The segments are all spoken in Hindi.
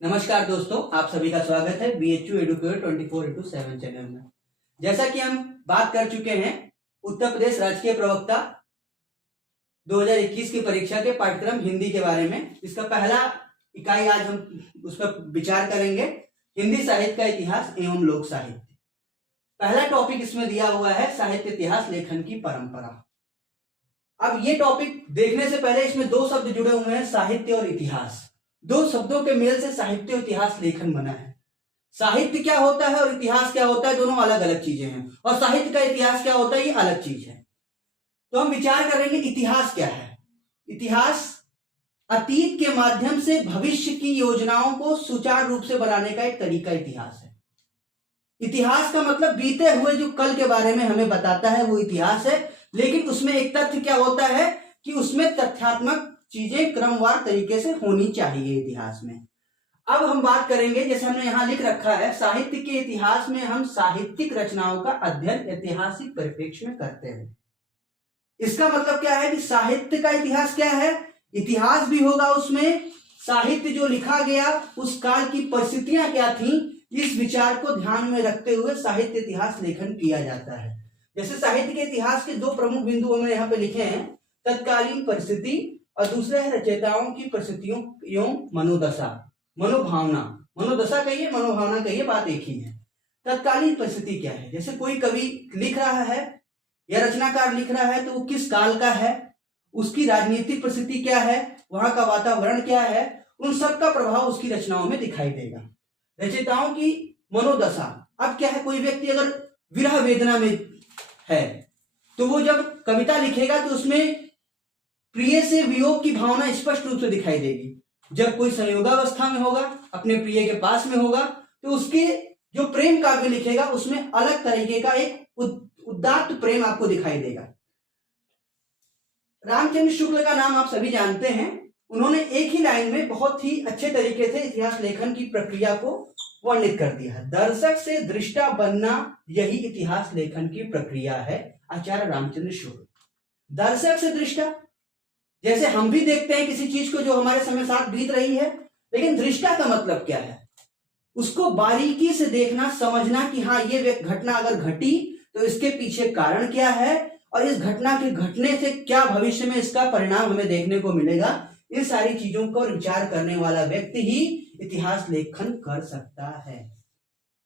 नमस्कार दोस्तों, आप सभी का स्वागत है BHU एडुकेयर 24/7 चैनल में। जैसा कि हम बात कर चुके हैं उत्तर प्रदेश राजकीय प्रवक्ता 2021 की परीक्षा के पाठ्यक्रम हिंदी के बारे में। इसका पहला इकाई आज हम उस पर विचार करेंगे, हिंदी साहित्य का इतिहास एवं लोक साहित्य। पहला टॉपिक इसमें दिया हुआ है साहित्य इतिहास लेखन की परंपरा। अब ये टॉपिक देखने से पहले इसमें दो शब्द जुड़े हुए हैं, साहित्य और इतिहास। दो शब्दों के मेल से साहित्य और इतिहास लेखन बना है। साहित्य क्या होता है और इतिहास क्या होता है, दोनों अलग अलग चीजें हैं। और साहित्य का इतिहास क्या होता है, ये अलग चीज है। तो हम विचार करेंगे इतिहास क्या है। इतिहास अतीत के माध्यम से भविष्य की योजनाओं को सुचारू रूप से बनाने का एक तरीका इतिहास है। इतिहास का मतलब बीते हुए जो कल के बारे में हमें बताता है वो इतिहास है। लेकिन उसमें एक तथ्य क्या होता है कि उसमें तथ्यात्मक चीजें क्रमवार तरीके से होनी चाहिए इतिहास में। अब हम बात करेंगे, जैसे हमने यहां लिख रखा है, साहित्य के इतिहास में हम साहित्यिक रचनाओं का अध्ययन ऐतिहासिक परिप्रेक्ष्य में करते हैं। इसका मतलब क्या है कि साहित्य का इतिहास क्या है, इतिहास भी होगा उसमें, साहित्य जो लिखा गया उस काल की परिस्थितियां क्या थी, इस विचार को ध्यान में रखते हुए साहित्य इतिहास लेखन किया जाता है। जैसे साहित्य के इतिहास के दो प्रमुख बिंदु हमने यहाँ पे लिखे हैं, तत्कालीन परिस्थिति और दूसरा है रचयिताओं की परिस्थितियों एवं मनोदशा, मनोभावना। मनोदशा कहिए, मनोभावना कहिए, बात एक ही है। तत्कालीन परिस्थिति क्या है, जैसे कोई कवि लिख रहा है या रचनाकार लिख रहा है तो वो किस काल का है, उसकी राजनीतिक परिस्थिति क्या है, वहां का वातावरण क्या है, उन सब का प्रभाव उसकी रचनाओं में दिखाई देगा। रचयिताओं की मनोदशा, अब क्या है, कोई व्यक्ति अगर विरह वेदना में है तो वो जब कविता लिखेगा तो उसमें प्रिय से वियोग की भावना स्पष्ट रूप से दिखाई देगी। जब कोई संयोगावस्था में होगा, अपने प्रिय के पास में होगा, तो उसके जो प्रेम काव्य लिखेगा उसमें अलग तरीके का एक उदात्त प्रेम आपको दिखाई देगा। रामचंद्र शुक्ल का नाम आप सभी जानते हैं। उन्होंने एक ही लाइन में बहुत ही अच्छे तरीके से इतिहास लेखन की प्रक्रिया को वर्णित कर दिया है। दर्शक से दृष्टा बनना यही इतिहास लेखन की प्रक्रिया है। आचार्य रामचंद्र शुक्ल, दर्शक से दृष्टा, जैसे हम भी देखते हैं किसी चीज को जो हमारे समय साथ बीत रही है, लेकिन दृष्टा का मतलब क्या है, उसको बारीकी से देखना, समझना कि हाँ ये घटना अगर घटी तो इसके पीछे कारण क्या है और इस घटना के घटने से क्या भविष्य में इसका परिणाम हमें देखने को मिलेगा। इन सारी चीजों पर विचार करने वाला व्यक्ति ही इतिहास लेखन कर सकता है।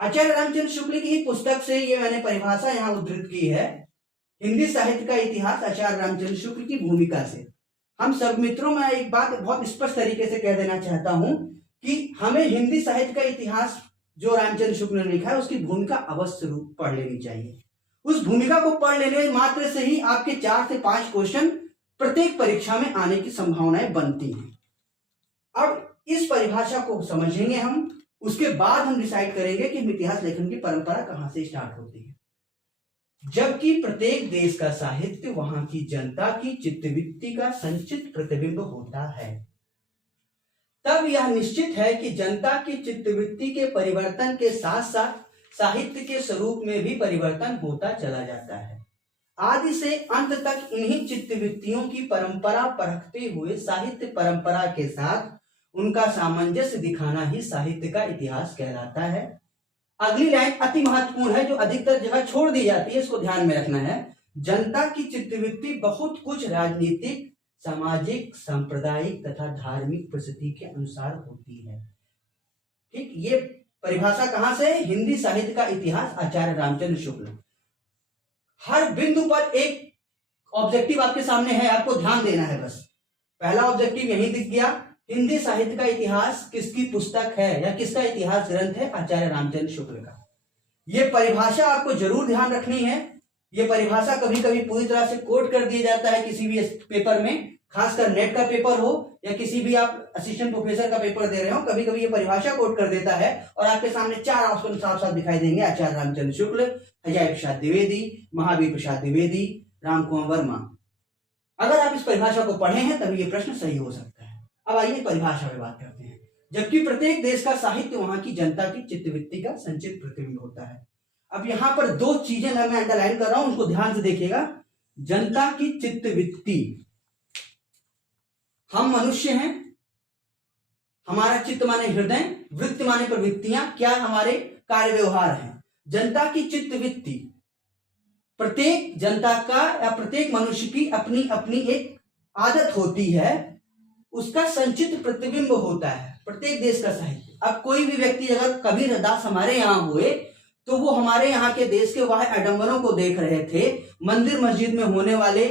आचार्य रामचंद्र शुक्ल की ही पुस्तक से ये मैंने परिभाषा यहाँ उद्धृत की है, हिंदी साहित्य का इतिहास आचार्य रामचंद्र शुक्ल की भूमिका से। हम सब मित्रों में एक बात बहुत स्पष्ट तरीके से कह देना चाहता हूं कि हमें हिंदी साहित्य का इतिहास जो रामचंद्र शुक्ल ने लिखा है उसकी भूमिका अवश्य रूप पढ़ लेनी चाहिए। उस भूमिका को पढ़ लेने मात्र से ही आपके 4 से 5 क्वेश्चन प्रत्येक परीक्षा में आने की संभावनाएं बनती हैं। अब इस परिभाषा को समझेंगे हम, उसके बाद हम डिसाइड करेंगे कि इतिहास लेखन की परंपरा कहां से स्टार्ट होती है। जबकि प्रत्येक देश का साहित्य वहां की जनता की चित्तवृत्ति का संचित प्रतिबिंब होता है, तब यह निश्चित है कि जनता की चित्तवृत्ति के परिवर्तन के साथ साथ साहित्य के स्वरूप में भी परिवर्तन होता चला जाता है। आदि से अंत तक इन्हीं चित्तवृत्तियों की परंपरा परखते हुए साहित्य परंपरा के साथ उनका सामंजस्य दिखाना ही साहित्य का इतिहास कहलाता है। अगली लाइन अति महत्वपूर्ण है, जो अधिकतर जगह छोड़ दी जाती है, इसको ध्यान में रखना है। जनता की चित्तवृत्ति बहुत कुछ राजनीतिक, सामाजिक, सांप्रदायिक तथा धार्मिक परिस्थिति के अनुसार होती है। ठीक, ये परिभाषा कहां से, हिंदी साहित्य का इतिहास आचार्य रामचंद्र शुक्ल। हर बिंदु पर एक ऑब्जेक्टिव आपके सामने है, आपको ध्यान देना है बस। पहला ऑब्जेक्टिव यही दिख गया, हिंदी साहित्य का इतिहास किसकी पुस्तक है या किसका इतिहास ग्रंथ है, आचार्य रामचंद्र शुक्ल का। यह परिभाषा आपको जरूर ध्यान रखनी है। यह परिभाषा कभी कभी पूरी तरह से कोट कर दिया जाता है किसी भी पेपर में, खासकर नेट का पेपर हो या किसी भी आप असिस्टेंट प्रोफेसर का पेपर दे रहे हो, कभी कभी ये परिभाषा कोट कर देता है और आपके सामने 4 ऑप्शन साफ साफ दिखाई देंगे, आचार्य रामचंद्र शुक्ल, अजय प्रसाद द्विवेदी, महावीर प्रसाद द्विवेदी, राम कुंवर वर्मा। अगर आप इस परिभाषा को पढ़े हैं तभी ये प्रश्न सही हो सकता है। अब आइए परिभाषा में बात करते हैं। जबकि प्रत्येक देश का साहित्य वहां की जनता की चित्तवृत्ति का संचित प्रतिबिंब होता है। अब यहां पर 2 चीजें मैं अंडरलाइन कर रहा हूं, उनको ध्यान से देखिएगा। जनता की चित्तवृत्ति, हम मनुष्य हैं, हमारा चित्त माने हृदय, वृत्ति माने प्रवृत्तियां, क्या हमारे कार्य व्यवहार हैं। जनता की चित्त वृत्ति, प्रत्येक जनता का या प्रत्येक मनुष्य की अपनी अपनी एक आदत होती है, उसका संचित प्रतिबिंब होता है प्रत्येक देश का साहित्य। अब कोई भी व्यक्ति अगर कबीर दास हमारे यहाँ हुए तो वो हमारे यहाँ के देश के वाह आडंबरों को देख रहे थे, मंदिर मस्जिद में होने वाले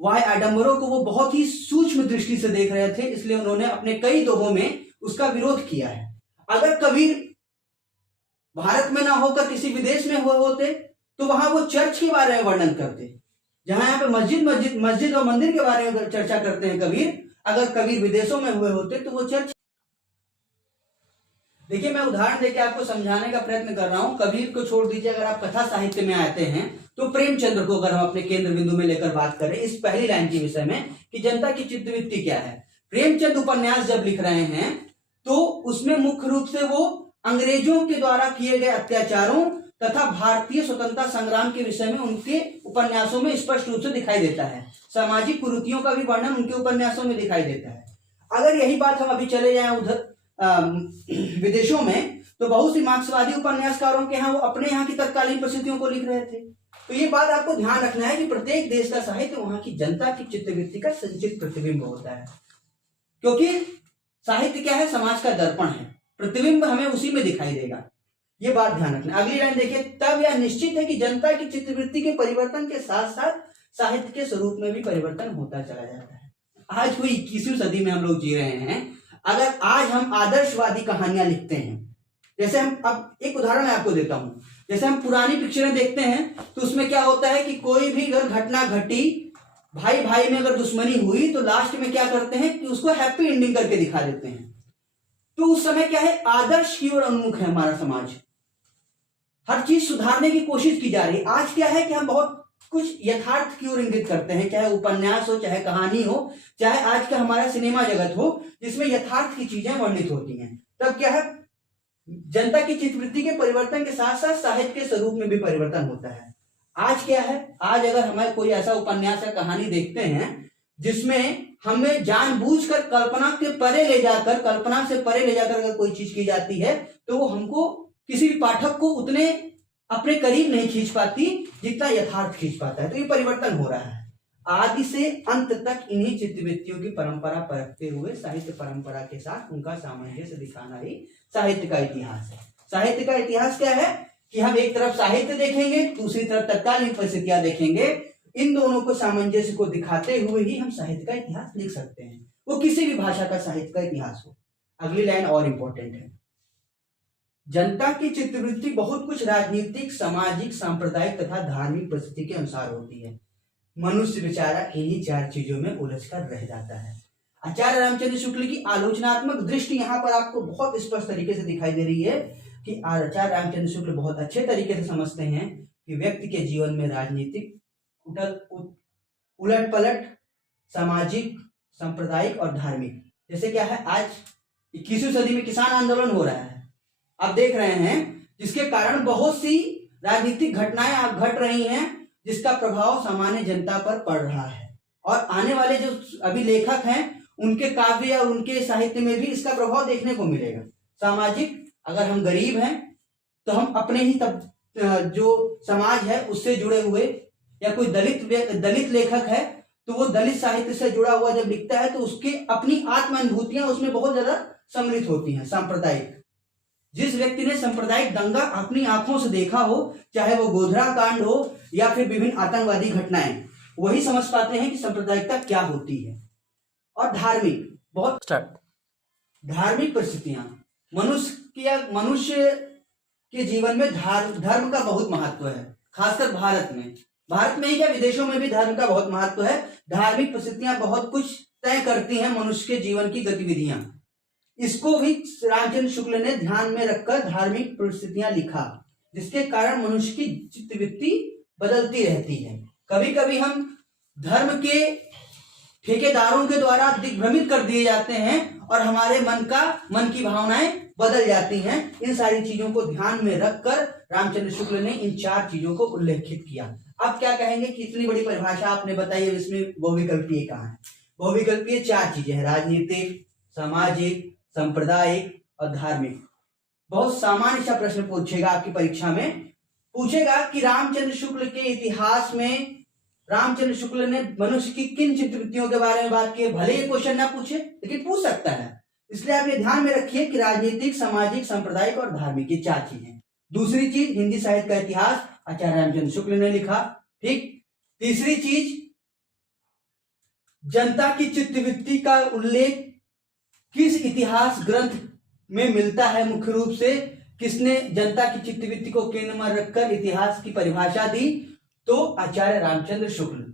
वाह आडंबरों को वो बहुत ही सूक्ष्म दृष्टि से देख रहे थे, इसलिए उन्होंने अपने कई दोहों में उसका विरोध किया है। अगर कबीर भारत में ना होकर किसी विदेश में हुए होते तो वहां वो चर्च के बारे में वर्णन करते, जहां यहाँ पे मस्जिद और मंदिर के बारे में चर्चा करते हैं कबीर, अगर कबीर विदेशों में हुए होते तो वो चर्च। देखिए मैं उदाहरण देके आपको समझाने का प्रयत्न कर रहा हूं। कबीर को छोड़ दीजिए, अगर आप कथा साहित्य में आते हैं तो प्रेमचंद्र को अगर हम अपने केंद्र बिंदु में लेकर बात करें इस पहली लाइन के विषय में कि जनता की चित्तवृत्ति क्या है। प्रेमचंद उपन्यास जब लिख रहे हैं तो उसमें मुख्य रूप से वो अंग्रेजों के द्वारा किए गए अत्याचारों तथा भारतीय स्वतंत्रता संग्राम के विषय में उनके उपन्यासों में स्पष्ट रूप से दिखाई देता है। सामाजिक कुरीतियों का भी वर्णन उनके उपन्यासों में दिखाई देता है। अगर यही बात हम अभी चले जाएं उधर विदेशों में तो बहुत सी मार्क्सवादी उपन्यासकारों के यहाँ वो अपने यहाँ की तत्कालीन परिस्थितियों को लिख रहे थे। तो ये बात आपको ध्यान रखना है कि प्रत्येक देश का साहित्य वहां की जनता की चित्तवृत्ति का संचित प्रतिबिंब होता है, क्योंकि साहित्य क्या है, समाज का दर्पण है, प्रतिबिंब हमें उसी में दिखाई देगा। ये बात ध्यान रखना। अगली लाइन देखिए, तब यह निश्चित है कि जनता की चित्तवृत्ति के परिवर्तन के साथ साथ साहित्य के स्वरूप में भी परिवर्तन होता चला जाता है। आज कोई 21वीं सदी में हम लोग जी रहे हैं। अगर आज हम आदर्शवादी कहानियां लिखते हैं, जैसे हम, अब एक उदाहरण मैं आपको देता हूं, जैसे हम पुरानी पिक्चरें देखते हैं तो उसमें क्या होता है कि कोई भी अगर घटना घटी, भाई भाई में अगर दुश्मनी हुई तो लास्ट में क्या करते हैं कि उसको हैप्पी एंडिंग करके दिखा देते हैं। तो उस समय क्या है, आदर्श की ओर उन्मुख है हमारा समाज, हर चीज सुधारने की कोशिश की जा रही है। आज क्या है कि हम बहुत कुछ यथार्थ की ओर इंगित करते हैं, चाहे उपन्यास हो, चाहे कहानी हो, चाहे आज का हमारा सिनेमा जगत हो जिसमें यथार्थ की चीजें वर्णित होती हैं। तब क्या है, जनता की चित्तवृत्ति के परिवर्तन के साथ साथ साहित्य के स्वरूप में भी परिवर्तन होता है। आज क्या है, आज अगर हमारे कोई ऐसा उपन्यास या कहानी देखते हैं जिसमें हमें जानबूझकर कल्पना से परे ले जाकर अगर कोई चीज की जाती है तो वो हमको, किसी भी पाठक को उतने अपने करीब नहीं खींच पाती जितना यथार्थ खींच पाता है। तो ये परिवर्तन हो रहा है। आदि से अंत तक इन्हीं चित्तवृत्तियों की परंपरा परखते हुए साहित्य परंपरा के साथ उनका सामंजस्य दिखाना ही साहित्य का इतिहास है। साहित्य का इतिहास क्या है कि हम एक तरफ साहित्य देखेंगे, दूसरी तरफ तत्कालीन परिस्थितियां देखेंगे, इन दोनों को सामंजस्य को दिखाते हुए ही हम साहित्य का इतिहास लिख सकते हैं, वो किसी भी भाषा का साहित्य का इतिहास हो। अगली लाइन और इंपॉर्टेंट है, जनता की चित्तवृत्ति बहुत कुछ राजनीतिक, सामाजिक, सांप्रदायिक तथा धार्मिक परिस्थिति के अनुसार होती है। मनुष्य बेचारा इन्हीं चार चीजों में उलझकर रह जाता है। आचार्य रामचंद्र शुक्ल की आलोचनात्मक दृष्टि यहाँ पर आपको बहुत स्पष्ट तरीके से दिखाई दे रही है कि आचार्य रामचंद्र शुक्ल बहुत अच्छे तरीके से समझते हैं कि व्यक्ति के जीवन में राजनीतिक उलट पलट, सामाजिक, सांप्रदायिक और धार्मिक, जैसे क्या है आज 21वीं सदी में किसान आंदोलन हो रहा है, आप देख रहे हैं, जिसके कारण बहुत सी राजनीतिक घटनाएं आप घट रही हैं जिसका प्रभाव सामान्य जनता पर पड़ रहा है। और आने वाले जो अभी लेखक हैं उनके काव्य और उनके साहित्य में भी इसका प्रभाव देखने को मिलेगा। सामाजिक, अगर हम गरीब हैं तो हम अपने ही जो समाज है उससे जुड़े हुए, या कोई दलित लेखक है तो वो दलित साहित्य से जुड़ा हुआ जब लिखता है तो उसके अपनी आत्म अनुभूतियां उसमें बहुत ज्यादा सम्मिलित होती हैं। सांप्रदायिक, जिस व्यक्ति ने सांप्रदायिक दंगा अपनी आंखों से देखा हो, चाहे वो गोधरा कांड हो या फिर विभिन्न आतंकवादी घटनाएं, वही समझ पाते हैं कि सांप्रदायिकता क्या होती है। और धार्मिक, बहुत धार्मिक परिस्थितियां, मनुष्य के जीवन में धर्म का बहुत महत्व है, खासकर भारत में ही क्या विदेशों में भी धर्म का बहुत महत्व है। धार्मिक परिस्थितियां बहुत कुछ तय करती हैं मनुष्य के जीवन की गतिविधियां। इसको भी रामचंद्र शुक्ल ने ध्यान में रखकर धार्मिक परिस्थितियां लिखा, जिसके कारण मनुष्य की चित्तवृत्ति बदलती रहती है। कभी कभी हम धर्म के ठेकेदारों के द्वारा दिग्भ्रमित कर दिए जाते हैं और हमारे मन की भावनाएं बदल जाती हैं। इन सारी चीजों को ध्यान में रखकर रामचंद्र शुक्ल ने इन चार चीजों को उल्लेखित किया। आप क्या कहेंगे कि इतनी बड़ी परिभाषा आपने बताई है, इसमें बहुविकल्पीय कहाँ है? बहुविकल्पीय चार चीजें हैं, राजनीतिक, सामाजिक, सांप्रदायिक और धार्मिक। बहुत सामान्य सा प्रश्न पूछेगा आपकी परीक्षा में, पूछेगा कि रामचंद्र शुक्ल के इतिहास में रामचंद्र शुक्ल ने मनुष्य की किन चित्रवृत्तियों के बारे में बात की है। भले ही क्वेश्चन ना पूछे लेकिन पूछ सकता है, इसलिए आप ये ध्यान में रखिए कि राजनीतिक, सामाजिक, सांप्रदायिक और धार्मिक, ये 4 चीजें। दूसरी चीज, हिंदी साहित्य का इतिहास आचार्य रामचंद्र शुक्ल ने लिखा, ठीक। तीसरी चीज, जनता की चित्तवृत्ति का उल्लेख किस इतिहास ग्रंथ में मिलता है, मुख्य रूप से किसने जनता की चित्तवृत्ति को केंद्र में रखकर इतिहास की परिभाषा दी, तो आचार्य रामचंद्र शुक्ल।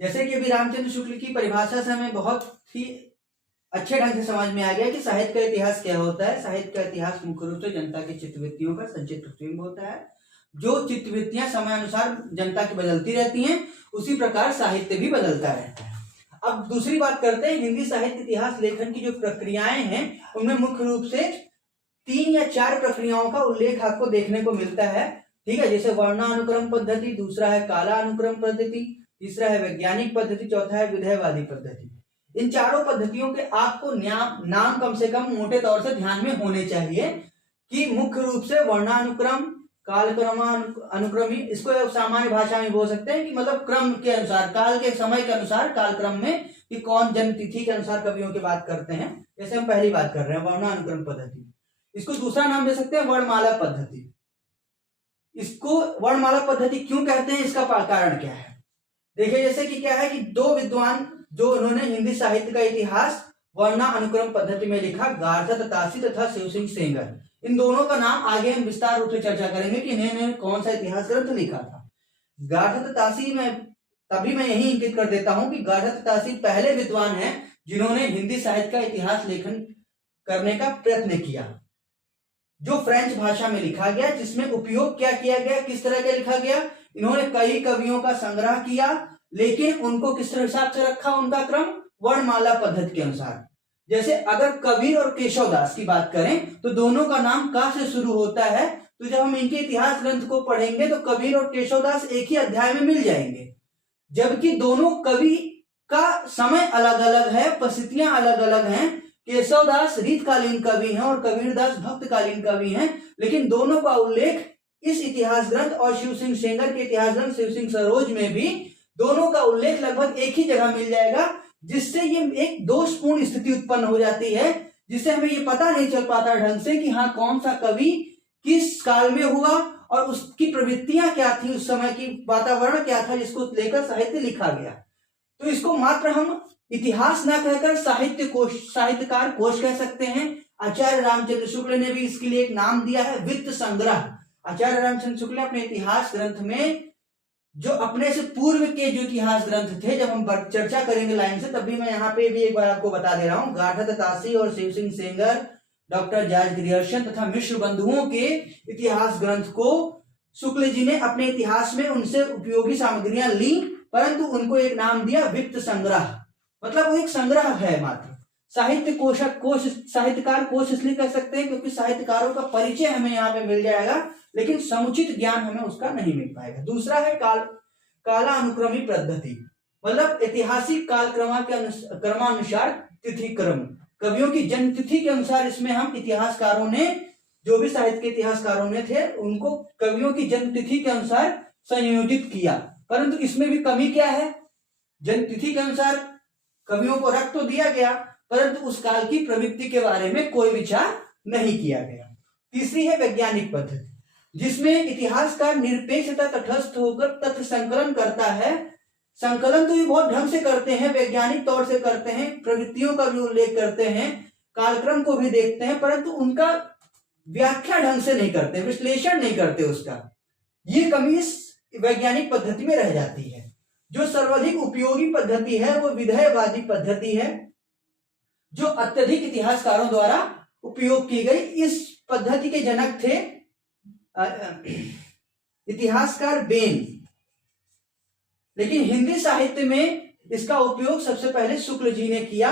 जैसे कि अभी रामचंद्र शुक्ल की परिभाषा से हमें बहुत ही अच्छे ढंग से समझ में आ गया कि साहित्य का इतिहास क्या होता है। साहित्य का इतिहास मुख्य रूप से जनता की चित्तवृत्तियों का संचित प्रतिबिंब होता है। जो चित्तवृत्तियां समय अनुसार जनता की बदलती रहती हैं, उसी प्रकार साहित्य भी बदलता रहता है। अब दूसरी बात करते हैं, हिंदी साहित्य इतिहास लेखन की जो प्रक्रियाएं हैं उनमें मुख्य रूप से 3 या 4 प्रक्रियाओं का उल्लेख आपको देखने को मिलता है, ठीक है। जैसे वर्णानुक्रम पद्धति, दूसरा है कालानुक्रम पद्धति, तीसरा है वैज्ञानिक पद्धति, चौथा है विधेयवादी पद्धति। इन चारों पद्धतियों के आपको नाम कम से कम मोटे तौर से ध्यान में होने चाहिए कि मुख्य रूप से वर्णानुक्रम, कालक्रमानुक्रमी, इसको सामान्य भाषा में बोल सकते हैं कि मतलब क्रम के अनुसार, काल के समय के अनुसार, कालक्रम में कि कौन जन्म तिथि के अनुसार कवियों की बात करते हैं। जैसे हम पहली बात कर रहे हैं वर्णानुक्रम पद्धति, इसको दूसरा नाम दे सकते हैं वर्णमाला पद्धति। इसको वर्णमाला पद्धति क्यों कहते हैं, इसका कारण क्या है? देखिए, जैसे कि क्या है कि 2 विद्वान जो उन्होंने हिंदी साहित्य का इतिहास वर्णानुक्रम पद्धति में लिखा, गार्हता तासी तथा शिव सिंह सेंगर, इन दोनों का नाम आगे हम विस्तार रूप से चर्चा करेंगे कि इन्होंने कौन सा इतिहास ग्रंथ लिखा था। गार्हता तासी में तभी मैं यही इंगित कर देता हूं कि गार्हता तासी पहले विद्वान हैं जिन्होंने हिंदी साहित्य का इतिहास लेखन करने का प्रयत्न किया, जो फ्रेंच भाषा में लिखा गया, जिसमें उपयोग क्या किया गया, किस तरह का लिखा गया। इन्होंने कई कवियों का संग्रह किया, लेकिन उनको किस हिसाब से रखा, उनका क्रम वर्णमाला पद्धति के अनुसार। जैसे अगर कबीर और केशवदास की बात करें तो दोनों का नाम का से शुरू होता है, तो जब हम इनके इतिहास ग्रंथ को पढ़ेंगे तो कबीर और केशवदास एक ही अध्याय में मिल जाएंगे, जबकि दोनों कवि का समय अलग अलग है, परिस्थितियां अलग अलग हैं। केशवदास रीतकालीन कवि हैं और कबीरदास भक्तकालीन कवि हैं, लेकिन दोनों का उल्लेख इस इतिहास ग्रंथ और शिव सिंह सेंगर के इतिहास ग्रंथ शिव सिंह सरोज में भी दोनों का उल्लेख लगभग एक ही जगह मिल जाएगा, जिससे ये एक दोषपूर्ण स्थिति उत्पन्न हो जाती है, जिससे हमें ये पता नहीं चल पाता ढंग से कि हाँ कौन सा कवि किस काल में हुआ और उसकी प्रवृत्तियां क्या थी, उस समय की वातावरण क्या था जिसको लेकर साहित्य लिखा गया। तो इसको मात्र हम इतिहास ना कहकर साहित्य कोश, साहित्यकार कोश कह सकते हैं। आचार्य रामचंद्र शुक्ल ने भी इसके लिए एक नाम दिया है, वित्त संग्रह। आचार्य रामचंद्र शुक्ल ने अपने इतिहास ग्रंथ में जो अपने से पूर्व के जो इतिहास ग्रंथ थे, जब हम चर्चा करेंगे लाइन से, तब भी मैं यहाँ पे भी एक बार आपको बता दे रहा हूँ, गार्हता तासी और Shiv Singh Sengar, doctor George Grierson तथा मिश्र बंधुओं के इतिहास ग्रंथ को शुक्ल जी ने अपने इतिहास में उनसे उपयोगी सामग्रियां ली, परंतु उनको एक नाम दिया वित्त संग्रह। मतलब वो एक संग्रह है मात्र। साहित्य कोशक कोश, साहित्यकार कोश इसलिए कह सकते हैं क्योंकि साहित्यकारों का परिचय हमें यहाँ पे मिल जाएगा, लेकिन समुचित ज्ञान हमें उसका नहीं मिल पाएगा। दूसरा है कालानुक्रमी पद्धति, मतलब ऐतिहासिक काल क्रमानुसार तिथि क्रम, कवियों की जन्म तिथि के अनुसार इसमें हम इतिहासकारों ने, जो भी साहित्य के इतिहासकारों ने थे, उनको कवियों की जन्म तिथि के अनुसार संयोजित किया। परंतु इसमें भी कमी क्या है, जन्म तिथि के अनुसार कवियों को रख तो दिया गया, परंतु उस काल की प्रवृत्ति के बारे में कोई विचार नहीं किया गया। तीसरी है वैज्ञानिक पद्धति, जिसमें इतिहासकार निरपेक्ष तथा तटस्थ होकर तथ्य संकलन करता है। संकलन तो ये बहुत ढंग से करते हैं, वैज्ञानिक तौर से करते हैं, प्रवृत्तियों का भी उल्लेख करते हैं, कालक्रम को भी देखते हैं, परंतु उनका व्याख्या ढंग से नहीं करते, विश्लेषण नहीं करते उसका। ये कमी इस वैज्ञानिक पद्धति में रह जाती है। जो सर्वाधिक उपयोगी पद्धति है वो विधेयवादी पद्धति है, जो अत्यधिक इतिहासकारों द्वारा उपयोग की गई। इस पद्धति के जनक थे इतिहासकार बेन, लेकिन हिंदी साहित्य में इसका उपयोग सबसे पहले शुक्ल जी ने किया।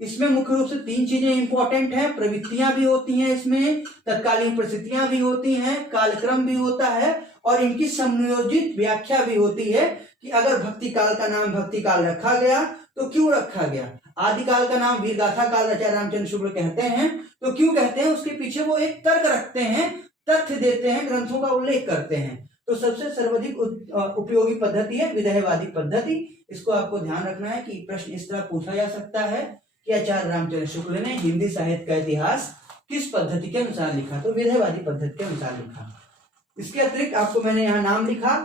इसमें मुख्य रूप से 3 चीजें इंपॉर्टेंट हैं, प्रवृत्तियां भी होती हैं, इसमें तत्कालीन परिस्थितियां भी होती हैं, कालक्रम भी होता है और इनकी समयोजित व्याख्या भी होती है, कि अगर भक्ति काल का नाम भक्ति काल रखा गया तो क्यों रखा गया, आदिकाल का नाम वीर गाथा काल रचा रामचंद्र शुक्ल कहते हैं तो क्यों कहते हैं, उसके पीछे वो एक तर्क रखते हैं, तथ्य देते हैं, ग्रंथों का उल्लेख करते हैं। तो सबसे सर्वाधिक उपयोगी पद्धति है विधेयवादी पद्धति। इसको आपको ध्यान रखना है कि प्रश्न इस तरह पूछा जा सकता है कि आचार्य रामचंद्र शुक्ल ने हिंदी साहित्य का इतिहास किस पद्धति के अनुसार लिखा, तो विधेयवादी पद्धति के अनुसार लिखा। इसके अतिरिक्त आपको मैंने यहाँ नाम लिखा,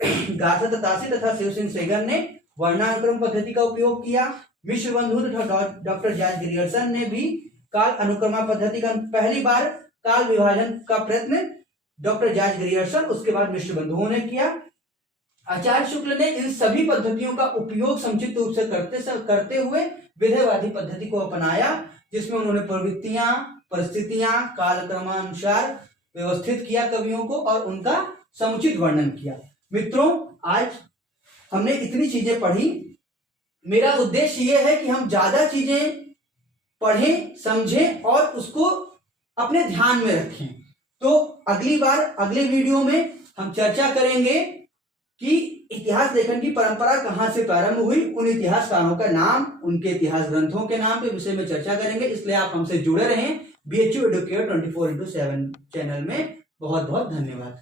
गाथा दत्तासी तथा शिव सिंह सेगर ने वर्णानुक्रम पद्धति का उपयोग किया। मिश्र बंधु तथा डॉक्टर जॉर्ज ग्रियर्सन ने भी काल अनुक्रमा पद्धति का, पहली बार काल विभाजन का प्रयत्न डॉक्टर जॉर्ज ग्रियर्सन, उसके बाद मिश्र बंधुओं ने किया। आचार्य शुक्ल ने इन सभी पद्धतियों का उपयोग समुचित रूप से करते हुए विधेयवादी पद्धति को अपनाया, जिसमें उन्होंने प्रवृत्तियां, परिस्थितियां कालक्रमानुसार व्यवस्थित किया कवियों को और उनका समुचित वर्णन किया। मित्रों, आज हमने इतनी चीजें पढ़ी। मेरा उद्देश्य यह है कि हम ज्यादा चीजें पढ़ें, समझें और उसको अपने ध्यान में रखें। तो अगली बार अगले वीडियो में हम चर्चा करेंगे कि इतिहास लेखन की परंपरा कहां से प्रारंभ हुई, उन इतिहासकारों का नाम, उनके इतिहास ग्रंथों के नाम के विषय में चर्चा करेंगे। इसलिए आप हमसे जुड़े रहें। BHU एडुकेयर 24/7 चैनल में। बहुत बहुत धन्यवाद।